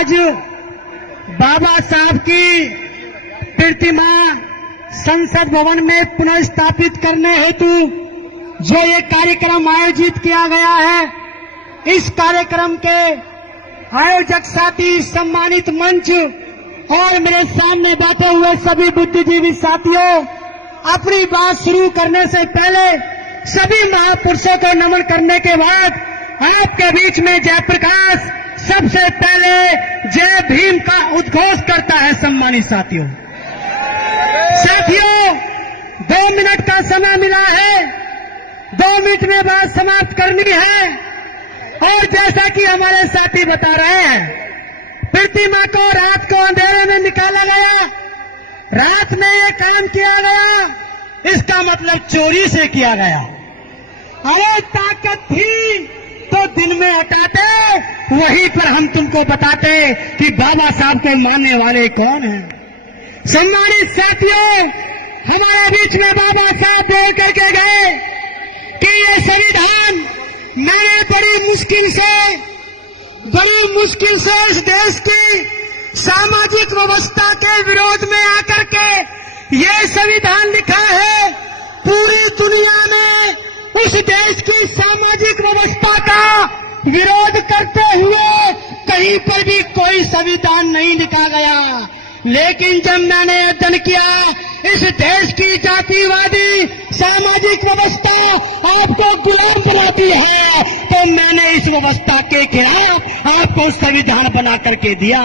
आज बाबा साहब की प्रतिमा संसद भवन में पुनः स्थापित करने हेतु जो ये कार्यक्रम आयोजित किया गया है, इस कार्यक्रम के आयोजक साथी, सम्मानित मंच और मेरे सामने बैठे हुए सभी बुद्धिजीवी साथियों, अपनी बात शुरू करने से पहले सभी महापुरुषों को नमन करने के बाद आपके बीच में जयप्रकाश सबसे पहले जय भीम का उद्घोष करता है। सम्मानित साथियों, 2 मिनट का समय मिला है, 2 मिनट में बात समाप्त करनी है। और जैसा कि हमारे साथी बता रहे हैं, प्रतिमा को रात को अंधेरे में निकाला गया, रात में ये काम किया गया, इसका मतलब चोरी से किया गया। अरे ताकत थी तो दिन में हटाते, वहीं पर हम तुमको बताते कि बाबा साहब को मानने वाले कौन हैं। सम्मानित साथियों, हमारे बीच में बाबा साहब बोल करके गए कि ये संविधान मैंने बड़ी मुश्किल से इस देश की सामाजिक व्यवस्था के विरोध में आकर के ये संविधान लिखा है। पूरी दुनिया में उस देश की सामाजिक व्यवस्था का विरोध करते हुए कहीं पर भी कोई संविधान नहीं लिखा गया। लेकिन जब मैंने अध्ययन किया, इस देश की जातिवादी सामाजिक व्यवस्था आपको गुलाम बनाती है, तो मैंने इस व्यवस्था के खिलाफ आपको संविधान बना करके दिया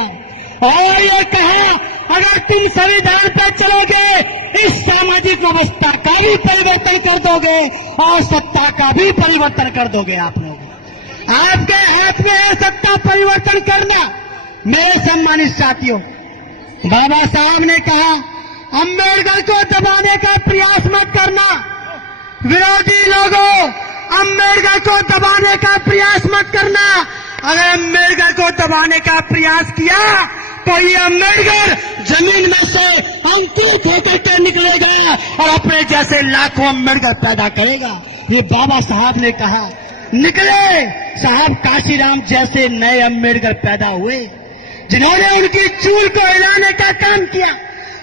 और ये कहा, अगर तुम संविधान पर चलोगे, इस सामाजिक व्यवस्था का भी परिवर्तन कर दोगे और सत्ता का भी परिवर्तन कर दोगे। आप लोग, आपके हाथ में है सत्ता परिवर्तन करना। मेरे सम्मानित साथियों, बाबा साहब ने कहा, अम्बेडकर को दबाने का प्रयास मत करना। विरोधी लोगों, अम्बेडकर को दबाने का प्रयास मत करना। अगर अम्बेडकर को दबाने का प्रयास किया तो ये अम्बेडकर जमीन में से अंकुरित होकर के निकलेगा और अपने जैसे लाखों अम्बेडकर पैदा करेगा। ये बाबा साहब ने कहा। निकले साहब काशीराम जैसे नए अम्बेडकर पैदा हुए, जिन्होंने उनकी चूल को हिलाने का काम किया।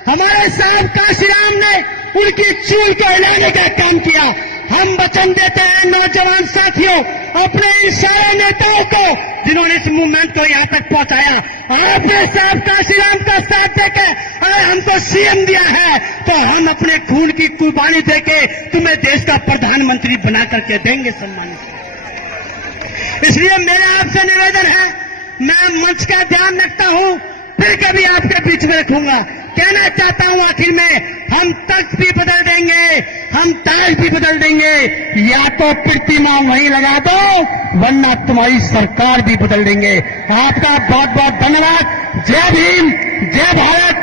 हमारे साहब काशीराम ने उनकी चूल को हिलाने का काम किया। हम वचन देते हैं नौजवान साथियों, अपने इन सारे नेताओं को जिन्होंने इस मूवमेंट को यहाँ तक पहुंचाया, आपने साहब काशीराम का साथ देके अरे हमको सीएम दिया है, तो हम अपने खून की कुर्बानी देके तुम्हें देश का प्रधानमंत्री बना करके देंगे। सम्मानित, इसलिए मेरा आपसे निवेदन है, मैं मंच का ध्यान रखता हूं, फिर कभी आपके बीच में रखूंगा। कहना चाहता हूं आखिर में, हम तख्त भी बदल देंगे, हम ताज भी बदल देंगे, या तो प्रतिमा वहीं लगा दो, वरना तुम्हारी सरकार भी बदल देंगे। आपका बहुत बहुत धन्यवाद। जय भीम, जय भारत।